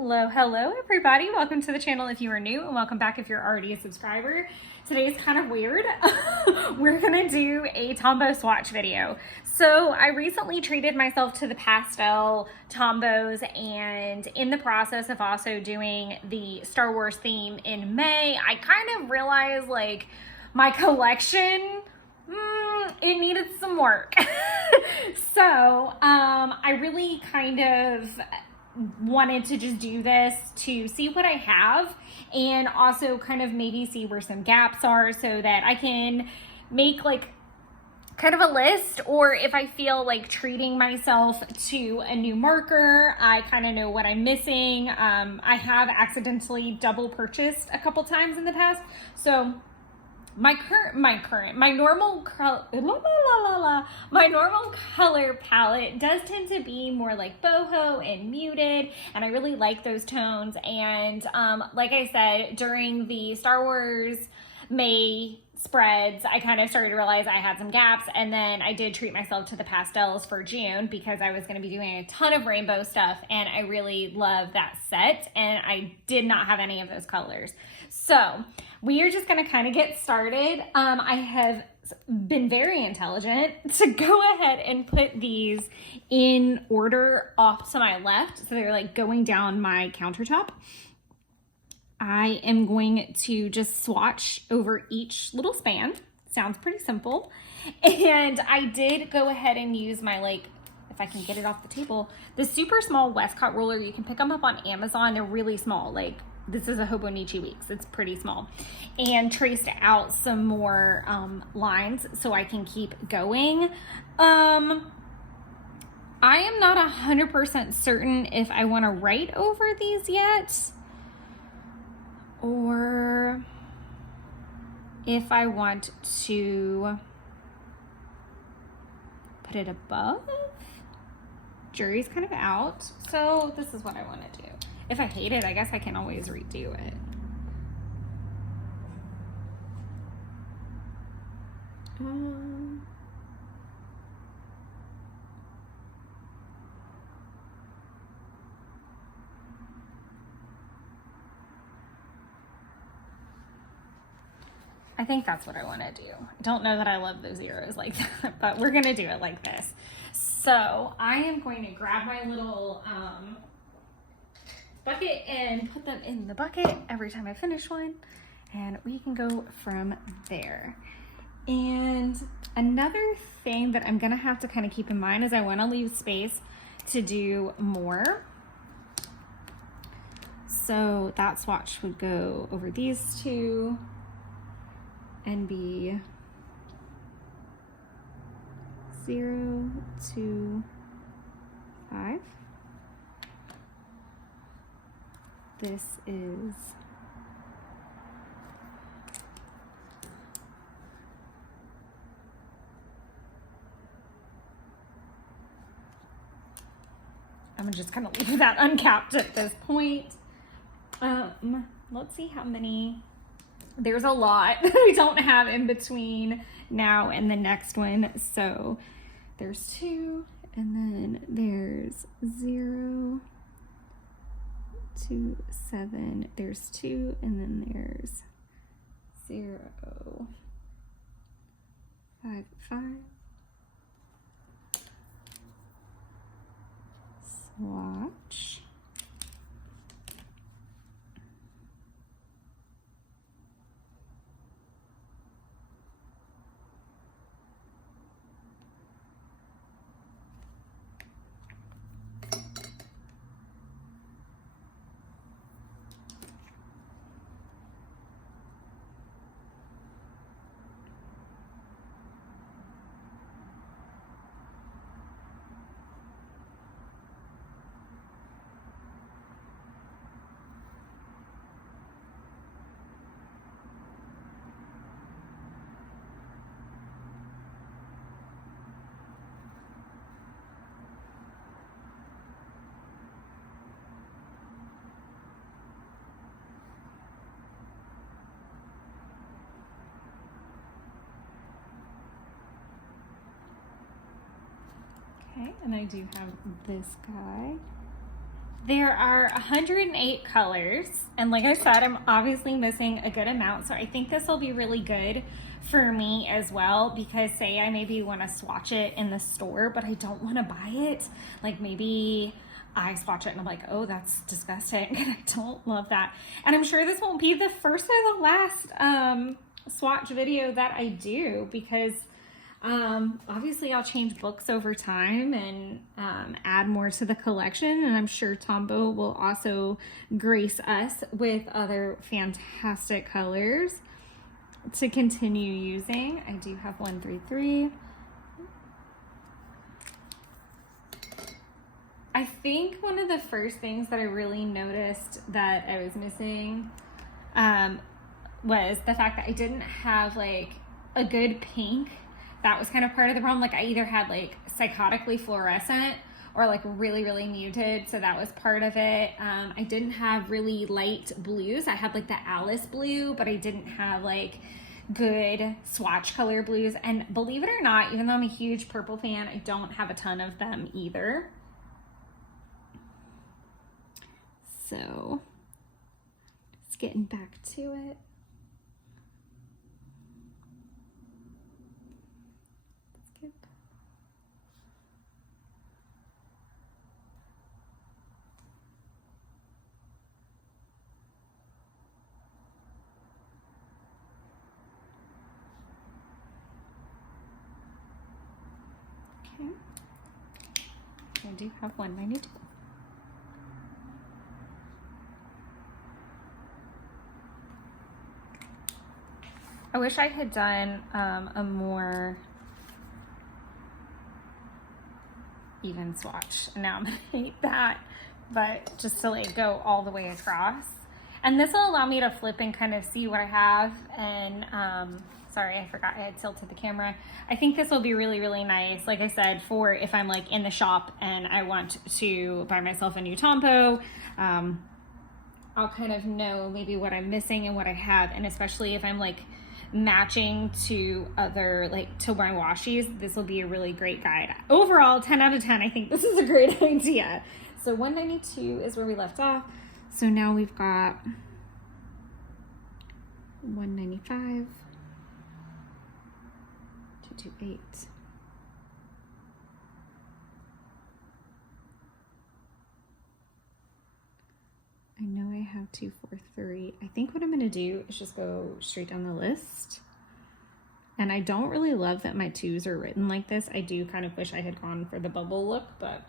Hello everybody. Welcome to the channel if you are new, and welcome back if you're already a subscriber. Today's kind of weird. We're gonna do a Tombow swatch video. So I recently treated myself to the pastel Tombows, and in the process of also doing the Star Wars theme in May, I kind of realized like my collection, it needed some work. So I really kind of wanted to just do this to see what I have, and also kind of maybe see where some gaps are so that I can make like kind of a list, or if I feel like treating myself to a new marker, I kind of know what I'm missing. I have accidentally double purchased a couple times in the past, so my normal color palette does tend to be more like boho and muted, and I really like those tones. And like I said, during the Star Wars May spreads, I kind of started to realize I had some gaps, and then I did treat myself to the pastels for June because I was going to be doing a ton of rainbow stuff, and I really love that set, and I did not have any of those colors. So we are just going to kind of get started. I have been very intelligent to go ahead and put these in order off to my left, so they're like going down my countertop. I am going to just swatch over each little span. Sounds pretty simple. And I did go ahead and use my, like, if I can get it off the table, the super small Wescott Ruler. You can pick them up on Amazon. They're really small. Like, this is a Hobonichi Weeks. It's pretty small. And traced out some more lines so I can keep going. I am not 100% certain if I want to write over these yet, or if I want to put it above. Jury's kind of out, so this is what I want to do. If I hate it, I guess I can always redo it. I think that's what I want to do. I don't know that I love those zeros like that, but we're going to do it like this. So I am going to grab my little bucket and put them in the bucket every time I finish one, and we can go from there. And another thing that I'm going to have to kind of keep in mind is I want to leave space to do more. So that swatch would go over these two and be 0 to 5. This is I'm just kind of leave that uncapped at this point. Let's see how many. There's a lot that I don't have in between now and the next one. So there's 2, and then there's 0 to 7. There's 2, and then there's 0, 5, 5. Swatch. Okay, and I do have this guy. There are 108 colors, and like I said, I'm obviously missing a good amount, so I think this will be really good for me as well, because say I maybe want to swatch it in the store, but I don't want to buy it. Like maybe I swatch it and I'm like, oh, that's disgusting, and I don't love that. And I'm sure this won't be the first or the last swatch video that I do, because obviously I'll change books over time and add more to the collection, and I'm sure Tombow will also grace us with other fantastic colors to continue using. I do have 133. I think one of the first things that I really noticed that I was missing was the fact that I didn't have like a good pink. That was kind of part of the problem. Like I either had like psychotically fluorescent or like really, really muted. So that was part of it. I didn't have really light blues. I had like the Alice blue, but I didn't have like good swatch color blues. And believe it or not, even though I'm a huge purple fan, I don't have a ton of them either. So just getting back to it. Okay, I do have 192. I wish I had done a more even swatch, and now I'm gonna hate that, but just to like go all the way across. And this will allow me to flip and kind of see what I have. And sorry, I forgot I had tilted the camera. I think this will be really, really nice, like I said, for if I'm like in the shop and I want to buy myself a new Tombow. I'll kind of know maybe what I'm missing and what I have, and especially if I'm like matching to other, like to my washies, this will be a really great guide. Overall, 10 out of 10, I think this is a great idea. So 192 is where we left off. So now we've got 195, 228. I know I have 243. I think what I'm gonna do is just go straight down the list. And I don't really love that my twos are written like this. I do kind of wish I had gone for the bubble look, but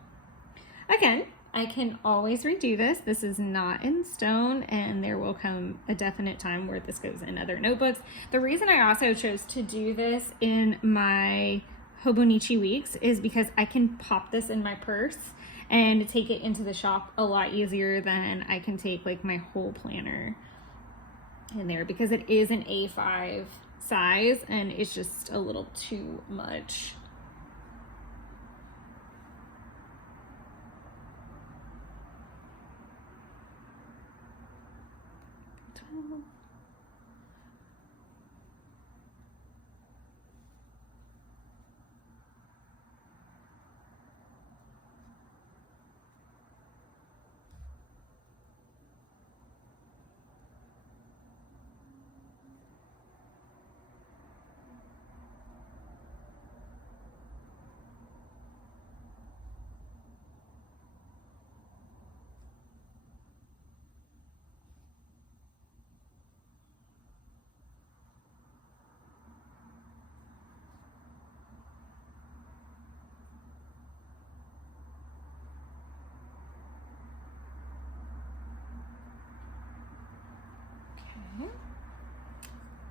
again, I can always redo this. This is not in stone, and there will come a definite time where this goes in other notebooks. The reason I also chose to do this in my Hobonichi weeks is because I can pop this in my purse and take it into the shop a lot easier than I can take like my whole planner in there, because it is an A5 size and it's just a little too much.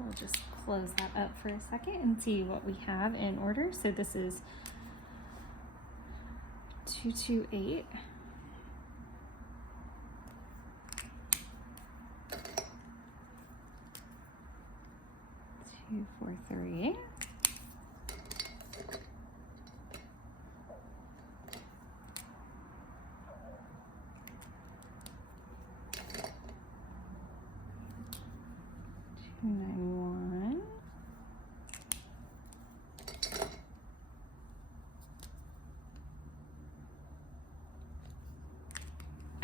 We'll just close that up for a second and see what we have in order. So this is 228. Two, 4, 3.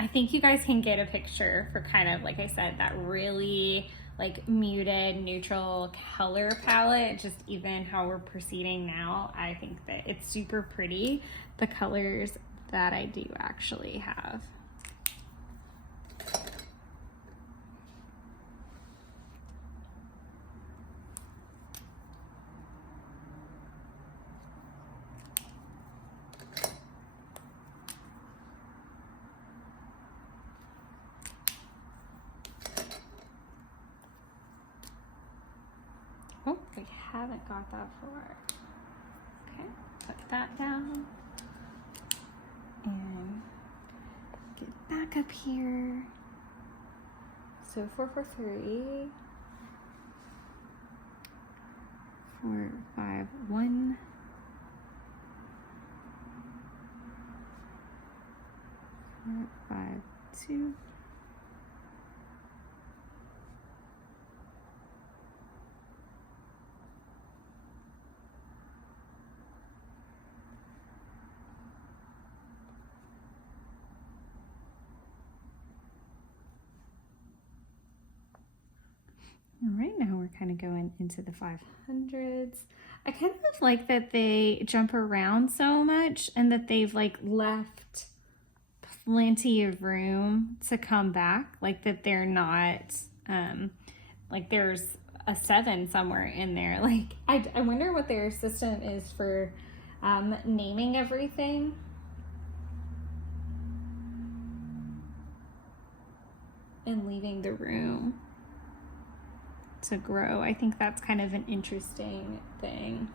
I think you guys can get a picture for kind of, like I said, that really like muted neutral color palette. Just even how we're proceeding now, I think that it's super pretty, the colors that I do actually have. Oh, we haven't got that far. Okay, put that down. And get back up here. So 4, 4, 3. 4, 5, 1. 4, 5, 2. Right now we're kind of going into the 500s. I kind of like that they jump around so much and that they've like left plenty of room to come back. Like that they're not, like there's a 7 somewhere in there. Like I wonder what their system is for naming everything. And leaving the room to grow. I think that's kind of an interesting thing.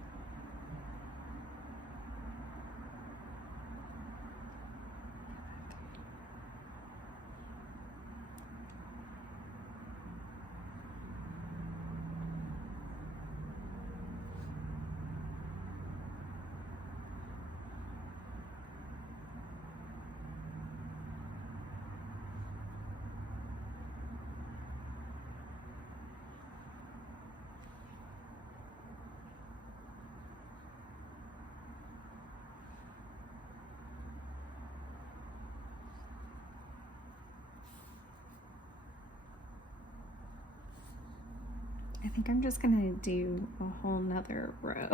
I think I'm just gonna do a whole nother row.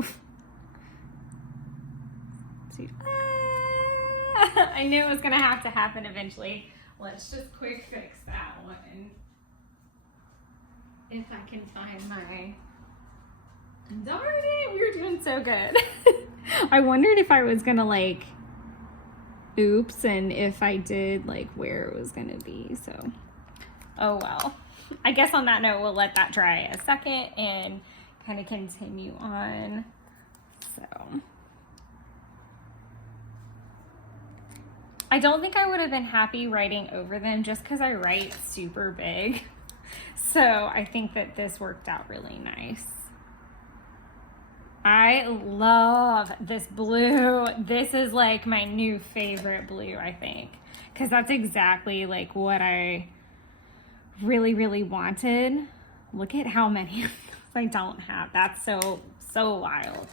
See, I knew it was gonna have to happen eventually. Let's just quick fix that one. If I can find my, darn it, we were doing so good. I wondered if I was gonna like, oops, and if I did, like where it was gonna be, so, oh well. I guess on that note, we'll let that dry a second and kind of continue on. So I don't think I would have been happy writing over them just because I write super big. So I think that this worked out really nice. I love this blue. This is like my new favorite blue, I think, because that's exactly like what I really wanted. Look at how many of those I don't have. That's so wild.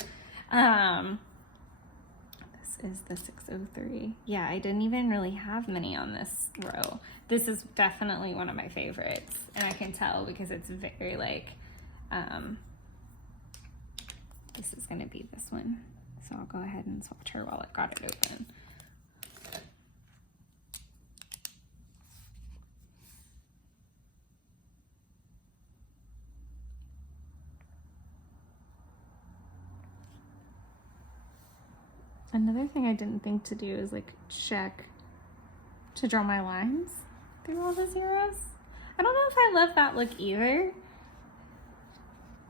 This is the 603. Yeah, I didn't even really have many on this row. This is definitely one of my favorites, and I can tell because it's very like this is gonna be this one, so I'll go ahead and swatch her while I've got it open. Another thing I didn't think to do is like check to draw my lines through all the zeros. I don't know if I love that look either.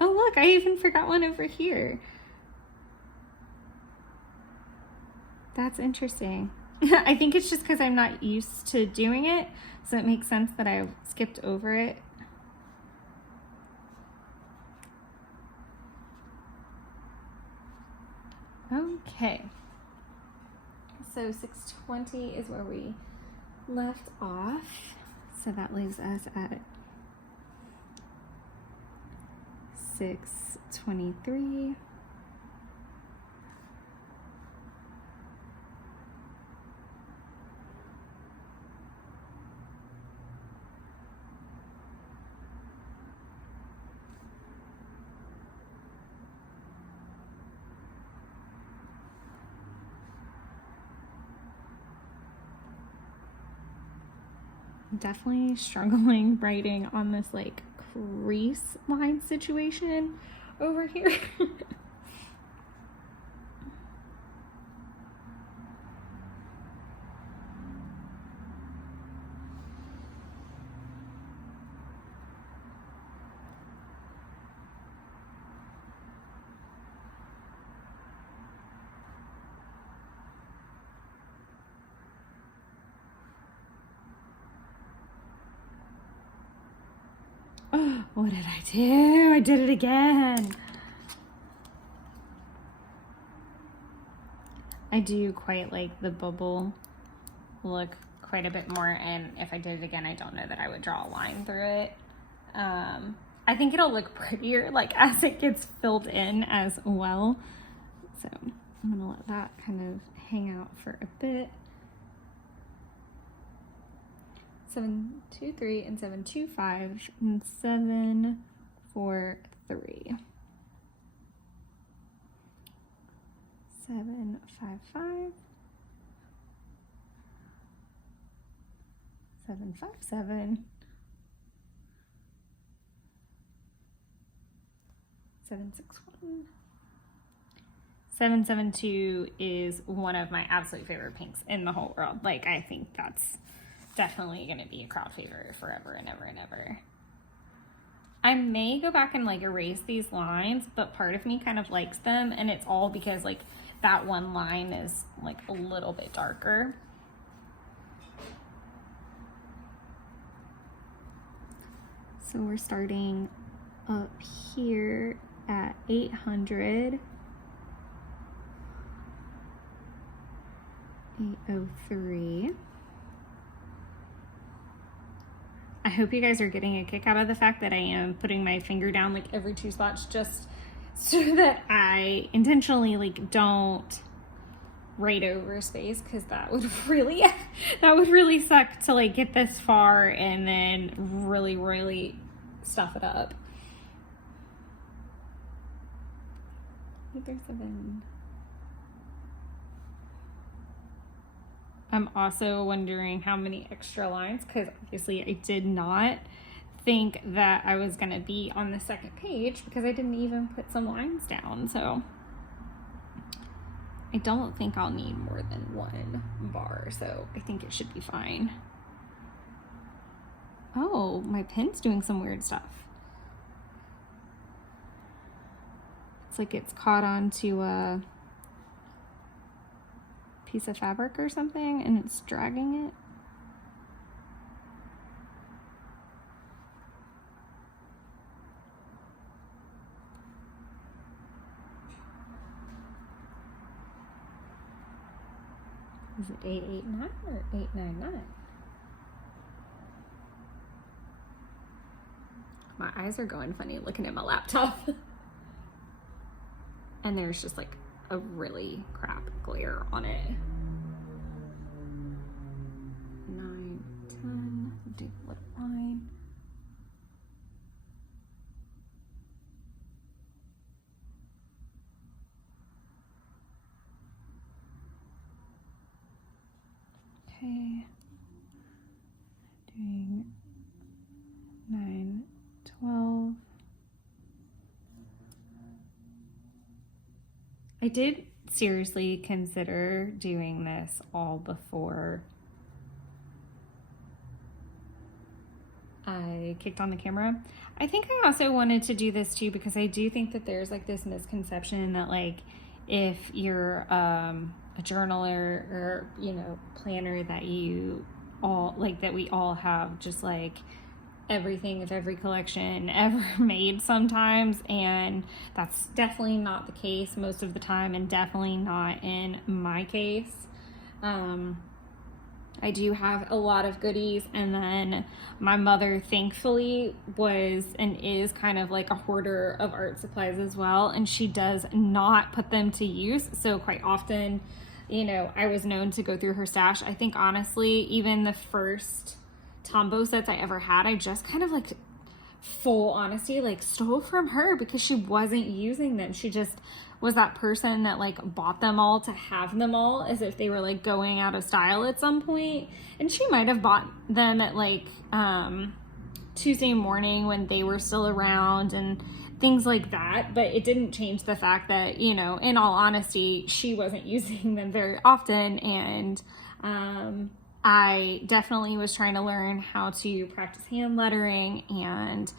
Oh look, I even forgot one over here. That's interesting. I think it's just because I'm not used to doing it, so it makes sense that I skipped over it. Okay. So 620 is where we left off. So that leaves us at 623. definitely struggling writing on this like crease line situation over here. Oh, what did I do? I did it again. I do quite like the bubble look quite a bit more, and if I did it again, I don't know that I would draw a line through it. I think it'll look prettier like as it gets filled in as well. So I'm gonna let that kind of hang out for a bit. 7, 2, 3, and 7, 2, 5, and 7, 4, 3. 7, 5, 5. 7, 5, 7. 7, 6, 1. 7, 7, 2 is one of my absolute favorite pinks in the whole world. Like, I think that's definitely gonna be a crowd favorite forever and ever and ever. I may go back and like erase these lines, but part of me kind of likes them, and it's all because like that one line is like a little bit darker. So we're starting up here at 800. 803. I hope you guys are getting a kick out of the fact that I am putting my finger down like every 2 spots just so that I intentionally like don't write over space, because that would really suck to like get this far and then really stuff it up. 7. I'm also wondering how many extra lines, because obviously I did not think that I was going to be on the second page because I didn't even put some lines down. So I don't think I'll need more than 1 bar, so I think it should be fine. Oh, my pen's doing some weird stuff. It's like it's caught onto a piece of fabric or something and it's dragging it. Is it 889 or 899? My eyes are going funny looking at my laptop. And there's just like a really crap glare on it. 9, 10, do a little line. Okay. Doing 9, 12. I did seriously consider doing this all before I kicked on the camera. I think I also wanted to do this too because I do think that there's like this misconception that like if you're a journaler or, you know, planner, that you all like that we all have just like everything of every collection ever made sometimes, and that's definitely not the case most of the time, and definitely not in my case. I do have a lot of goodies, and then my mother thankfully was and is kind of like a hoarder of art supplies as well, and she does not put them to use. So quite often, you know, I was known to go through her stash. I think honestly, even the first Tombow sets I ever had, I just kind of like, full honesty, like stole from her because she wasn't using them. She just was that person that like bought them all to have them all as if they were like going out of style at some point. And she might have bought them at like Tuesday morning when they were still around and things like that, but it didn't change the fact that, you know, in all honesty, she wasn't using them very often. And I definitely was trying to learn how to practice hand lettering and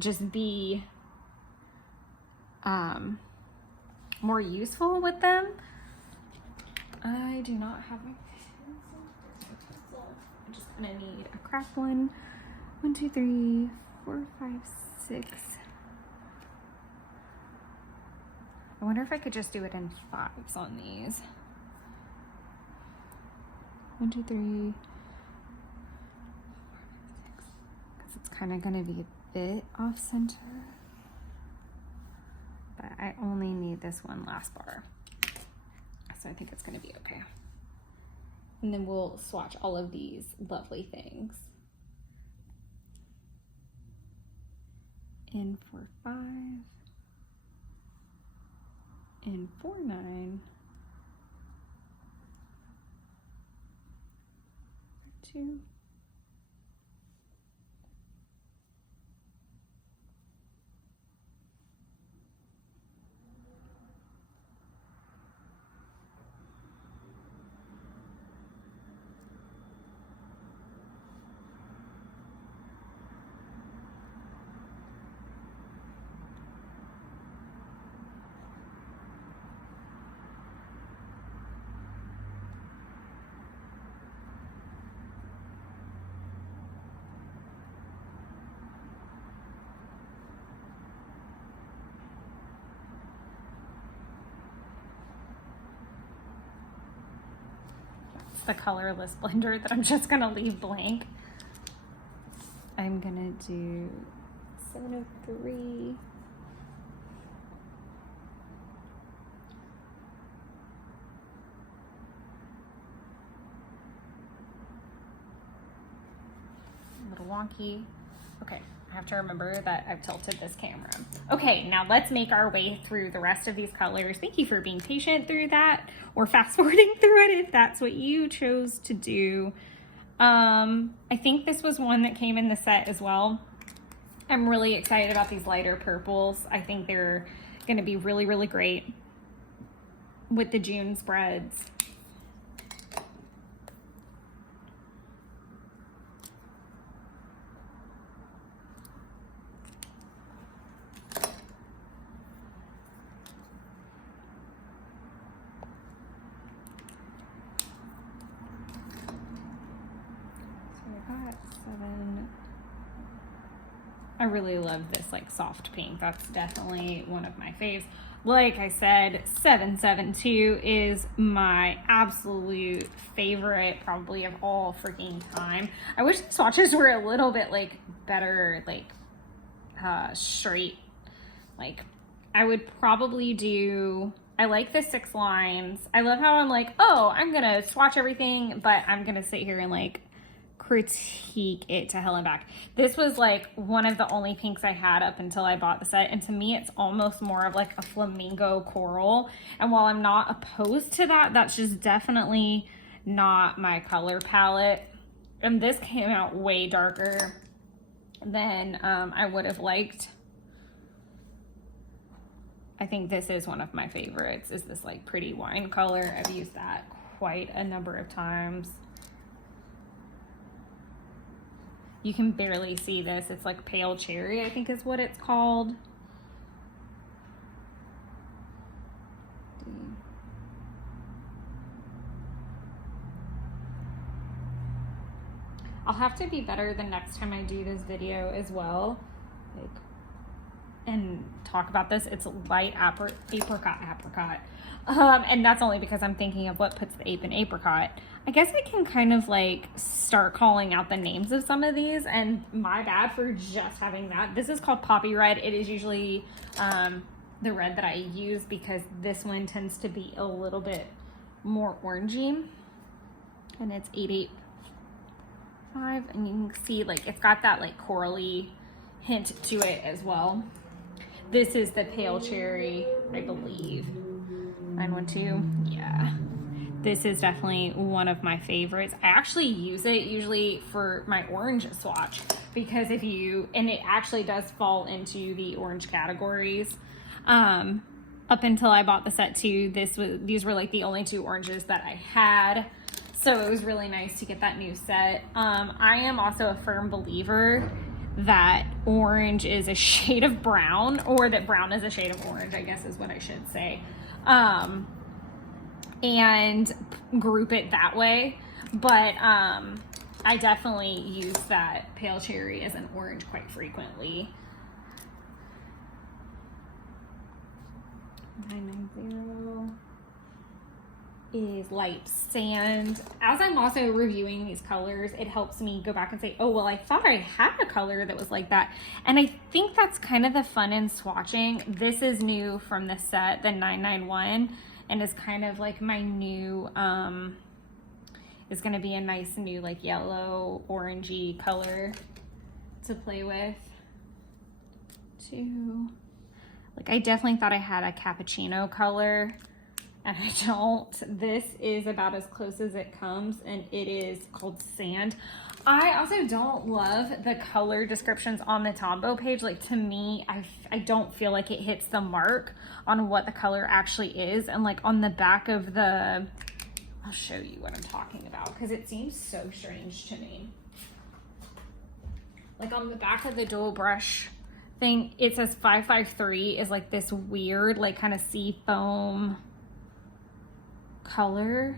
just be more useful with them. I do not have a pencil. I'm just gonna need a craft one. 1, 2, 3, 4, 5, 6. I wonder if I could just do it in 5s on these. 1, 2, 3, 4, 5, 6. Because it's kind of going to be a bit off center. But I only need this one last bar. So I think it's going to be okay. And then we'll swatch all of these lovely things. In 4, 5. In 4, 9. 2. The colorless blender that I'm just gonna leave blank. I'm gonna do 703. A little wonky. Okay, I have to remember that I've tilted this camera. Okay, now let's make our way through the rest of these colors. Thank you for being patient through that, or fast forwarding through it if that's what you chose to do. I think this was one that came in the set as well. I'm really excited about these lighter purples. I think they're gonna be really, really great with the June spreads. I really love this like soft pink. That's definitely one of my faves. Like I said, 772 is my absolute favorite probably of all freaking time. I wish the swatches were a little bit like better, like straight. Like I would probably do, I like the 6 lines. I love how I'm like, oh, I'm gonna swatch everything, but I'm gonna sit here and like critique it to hell and back. This was like one of the only pinks I had up until I bought the set, and to me it's almost more of like a flamingo coral, and while I'm not opposed to that, that's just definitely not my color palette. And this came out way darker than I would have liked. I think this is one of my favorites, is this like pretty wine color. I've used that quite a number of times. You can barely see this. It's like pale cherry, I think is what it's called. I'll have to be better the next time I do this video as well, like, and talk about this. It's light apricot. And that's only because I'm thinking of what puts the ape in apricot. I guess I can kind of like start calling out the names of some of these, and my bad for just having that. This is called Poppy Red. It is usually the red that I use because this one tends to be a little bit more orangey, and it's 885, and you can see like it's got that like corally hint to it as well. This is the pale cherry, I believe. 912, yeah. This is definitely one of my favorites. I actually use it usually for my orange swatch because and it actually does fall into the orange categories. Up until I bought the set 2, these were like the only 2 oranges that I had. So it was really nice to get that new set. I am also a firm believer that orange is a shade of brown, or that brown is a shade of orange, I guess is what I should say. And group it that way. But I definitely use that pale cherry as an orange quite frequently. 990 is light sand. As I'm also reviewing these colors, it helps me go back and say, oh, well, I thought I had a color that was like that. And I think that's kind of the fun in swatching. This is new from the set, the 991, and is kind of like my new, is gonna be a nice new like yellow, orangey color to play with. Like I definitely thought I had a cappuccino color, and I don't. This is about as close as it comes, and it is called sand. I also don't love the color descriptions on the Tombow page. Like to me, I don't feel like it hits the mark on what the color actually is. And like on the back of the, I'll show you what I'm talking about because it seems so strange to me. Like on the back of the dual brush thing, it says 553 is like this weird, like kind of sea foam color.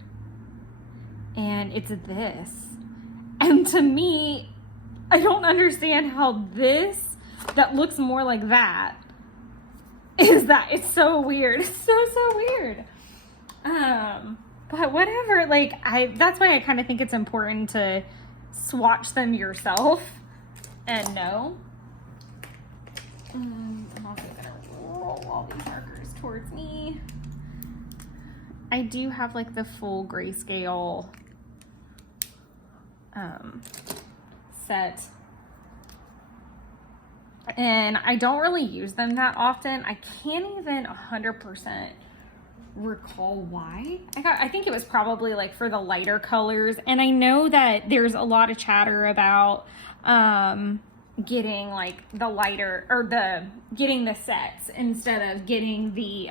And it's this. And to me, I don't understand how this, that looks more like that, is that. It's so weird. It's so weird. But whatever, like, that's why I kind of think it's important to swatch them yourself and know. I'm also gonna roll all these markers towards me. I do have like the full grayscale set, and I don't really use them that often. I can't even 100% recall why. I think it was probably like for the lighter colors, and I know that there's a lot of chatter about getting like the lighter, or getting the sets instead of getting the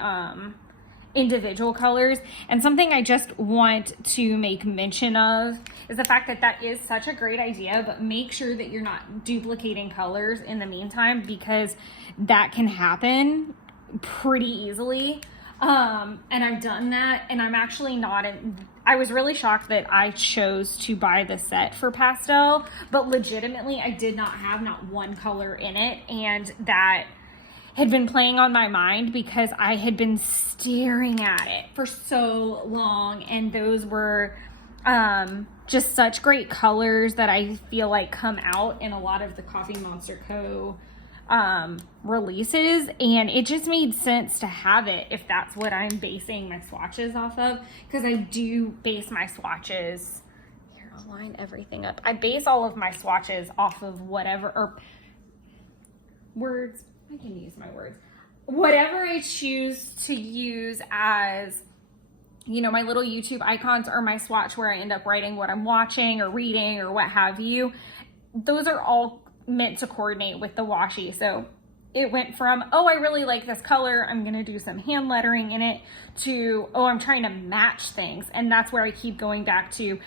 individual colors. And something I just want to make mention of is the fact that that is such a great idea, but make sure that you're not duplicating colors in the meantime, because that can happen pretty easily. And I've done that, and I'm actually not I was really shocked that I chose to buy the set for pastel, but legitimately I did not have not one color in it, and that had been playing on my mind because I had been staring at it for so long, and those were just such great colors that I feel like come out in a lot of the Coffee Monster Co. Releases, and it just made sense to have it if that's what I'm basing my swatches off of, because I do base my swatches, here I'll line everything up, I base all of my swatches off of whatever, or words, I can use my words, whatever I choose to use as, you know, my little YouTube icons, or my swatch where I end up writing what I'm watching or reading or what have you. Those are all meant to coordinate with the washi. So it went from, oh, I really like this color, I'm gonna do some hand lettering in it, to, oh, I'm trying to match things. And that's where I keep going back to,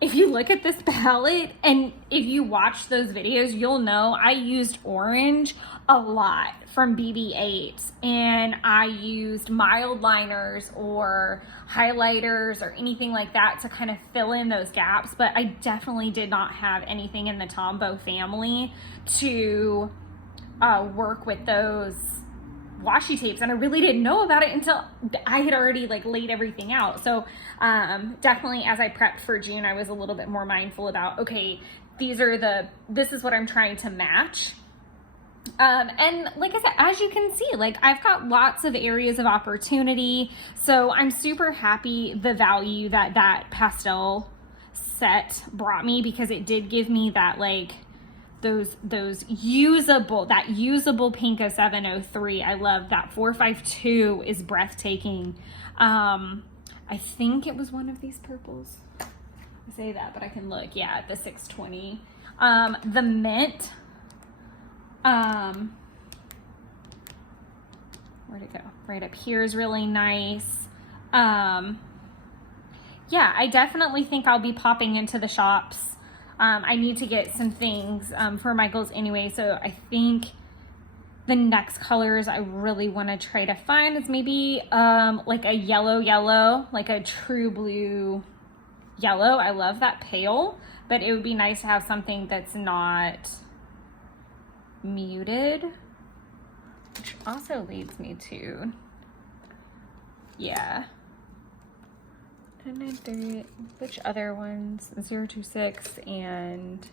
if you look at this palette and if you watch those videos, you'll know I used orange a lot from BB-8, and I used mild liners or highlighters or anything like that to kind of fill in those gaps. But I definitely did not have anything in the Tombow family to work with those washi tapes, and I really didn't know about it until I had already like laid everything out. So definitely as I prepped for June, I was a little bit more mindful about, okay, this is what I'm trying to match. And like I said, as you can see, like I've got lots of areas of opportunity, so I'm super happy the value that pastel set brought me, because it did give me that like those usable, that usable pink of 703. I love that. 452 is breathtaking. I think it was one of these purples. I say that, but I can look. Yeah, the 620. The mint. Where'd it go? Right up here is really nice. Yeah, I definitely think I'll be popping into the shops. I need to get some things for Michael's anyway, so I think the next colors I really want to try to find is maybe like a yellow, like a true blue yellow. I love that pale, but it would be nice to have something that's not muted, which also leads me to, yeah. 993, which other ones? 026 and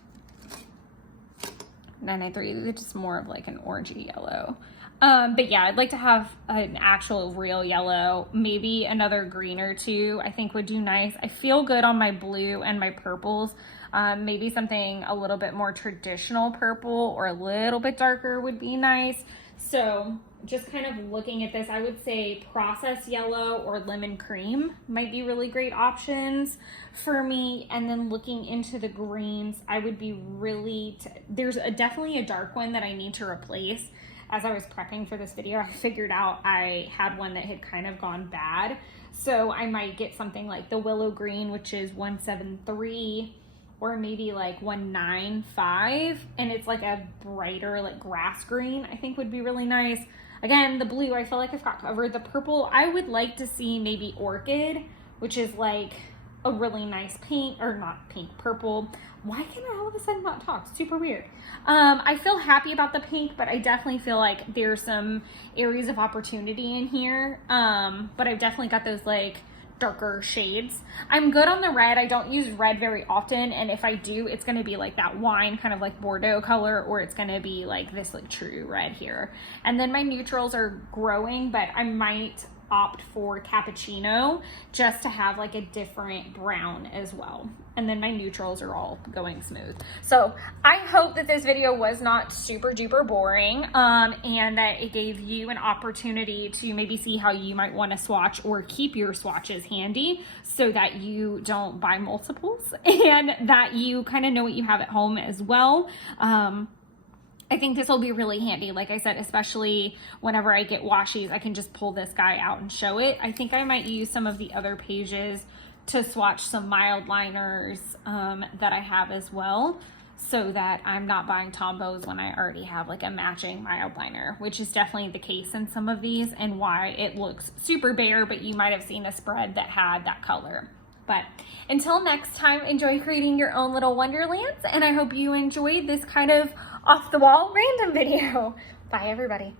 993, they're just more of like an orangey yellow. But yeah, I'd like to have an actual real yellow, maybe another green or two, I think would do nice. I feel good on my blue and my purples. Maybe something a little bit more traditional purple or a little bit darker would be nice. So just kind of looking at this, I would say processed yellow or lemon cream might be really great options for me. And then looking into the greens, I would be really, there's definitely a dark one that I need to replace. As I was prepping for this video, I figured out I had one that had kind of gone bad. So I might get something like the willow green, which is 173, or maybe like 195, and it's like a brighter like grass green, I think would be really nice. Again, the blue, I feel like I've got covered. The purple, I would like to see maybe orchid, which is like a really nice pink, or not pink, purple. Why can I all of a sudden not talk? Super weird. I feel happy about the pink, but I definitely feel like there's some areas of opportunity in here. But I've definitely got those like darker shades. I'm good on the red. I don't use red very often, and if I do, it's going to be like that wine kind of like Bordeaux color, or it's going to be like this like true red here. And then my neutrals are growing, but I might opt for cappuccino just to have like a different brown as well. And then my neutrals are all going smooth. So I hope that this video was not super duper boring, and that it gave you an opportunity to maybe see how you might want to swatch or keep your swatches handy so that you don't buy multiples, and that you kind of know what you have at home as well. I think this will be really handy, like I said, especially whenever I get washies, I can just pull this guy out and show it. I think I might use some of the other pages to swatch some mild liners that I have as well, so that I'm not buying Tombows when I already have like a matching mild liner, which is definitely the case in some of these, and why it looks super bare, but you might have seen a spread that had that color. But until next time, enjoy creating your own little wonderlands, and I hope you enjoyed this kind of off the wall random video. Bye everybody.